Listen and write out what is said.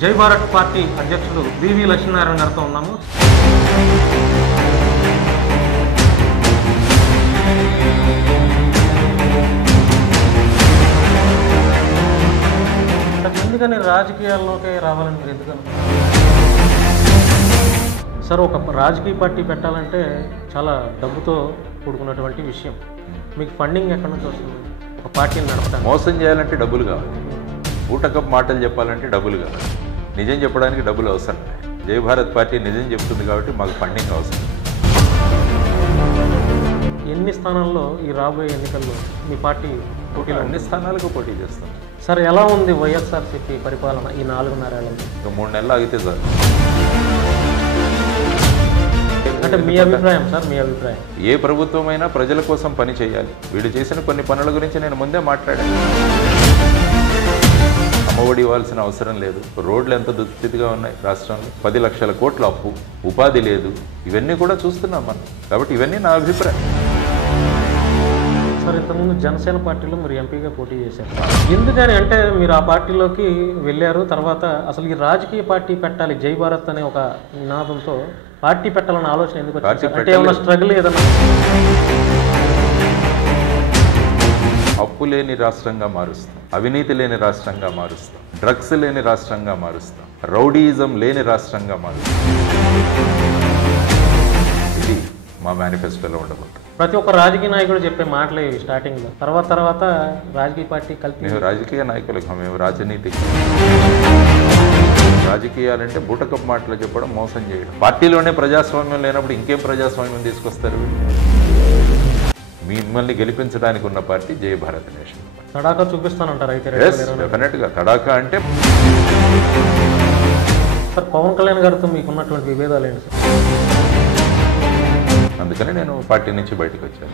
జై భారత్ పార్టీ అధ్యక్షుడు బివి లక్ష్మీనారాయణ గారితో ఉన్నాము. ఎందుకని రాజకీయాల్లోకి రావాలని మీరు ఎందుకని సార్? ఒక రాజకీయ పార్టీ పెట్టాలంటే చాలా డబ్బుతో కూడుకున్నటువంటి విషయం. మీకు ఫండింగ్ ఎక్కడి నుంచి వస్తుంది? ఒక పార్టీని నడపడానికి మోసం చేయాలంటే డబ్బులు కావాలి, ఊటకప్ మాటలు చెప్పాలంటే డబ్బులు కావాలి, నిజం చెప్పడానికి డబ్బులు అవసరం. జై భారత్ పార్టీ నిజం చెప్తుంది కాబట్టి మాకు ఫండింగ్ అవసరం. ఎన్ని స్థానాల్లో ఈ రాబోయే ఎన్నికల్లో మీ పార్టీ పోటీలో? అన్ని స్థానాలకు పోటీ చేస్తాం సార్. ఎలా ఉంది వైఎస్ఆర్సీపీ పరిపాలన ఈ 4.5 ఏళ్ళలో? ఇంకా 3 నెలలు ఆగితే సార్. అంటే మీ అభిప్రాయం సార్, మీ అభిప్రాయం? ఏ ప్రభుత్వమైనా ప్రజల కోసం పని చేయాలి. వీళ్ళు చేసిన కొన్ని పనుల గురించి నేను ముందే మాట్లాడాను. అమ్మఒడి ఇవ్వాల్సిన అవసరం లేదు. రోడ్లు ఎంత దుస్థితిగా ఉన్నాయి రాష్ట్రంలో, 10 లక్షల కోట్ల అప్పు, ఉపాధి లేదు. ఇవన్నీ కూడా చూస్తున్నాం మనం. కాబట్టి ఇవన్నీ నా అభిప్రాయం. సార్, ఇంతకుముందు జనసేన పార్టీలో మీరు ఎంపీగా పోటీ చేశారు. ఎందుకని అంటే మీరు ఆ పార్టీలోకి వెళ్ళారు, తర్వాత అసలు ఈ రాజకీయ పార్టీ పెట్టాలి జై భారత్ అనే ఒక నినాదంతో పార్టీ పెట్టాలన్న ఆలోచన ఎందుకు వచ్చింది? అంటే ఏమైనా స్ట్రగుల్ ఏదన్నా? అప్పు లేని రాష్ట్రంగా మారుస్తాం, అవినీతి లేని రాష్ట్రంగా మారుస్తాం, డ్రగ్స్ లేని రాష్ట్రంగా మారుస్తాం, రౌడీయిజం లేని రాష్ట్రంగా మారుస్తాం. ఇది మా మేనిఫెస్టోలో ఉండబోతుంది. ప్రతి ఒక్క రాజకీయ నాయకుడు చెప్పే మాటలే స్టార్టింగ్లో. తర్వాత రాజకీయ పార్టీ కలిపి మేము రాజకీయ నాయకులు, మేము రాజనీతి. రాజకీయాలంటే బూటకప్ మాటలు చెప్పడం, మోసం చేయడం. పార్టీలోనే ప్రజాస్వామ్యం లేనప్పుడు ఇంకేం ప్రజాస్వామ్యం తీసుకొస్తారు? మిమ్మల్ని గెలిపించడానికి ఉన్న పార్టీ జై భారత్ నేషన్. తడాకా చూపిస్తానంటారు అయితే? డెఫినెట్గా తడాకా అంటే. సార్, పవన్ కళ్యాణ్ గారితో మీకున్నటువంటి విభేదాలు ఏంటి సార్? అందుకని నేను పార్టీ నుంచి బయటకు వచ్చాను.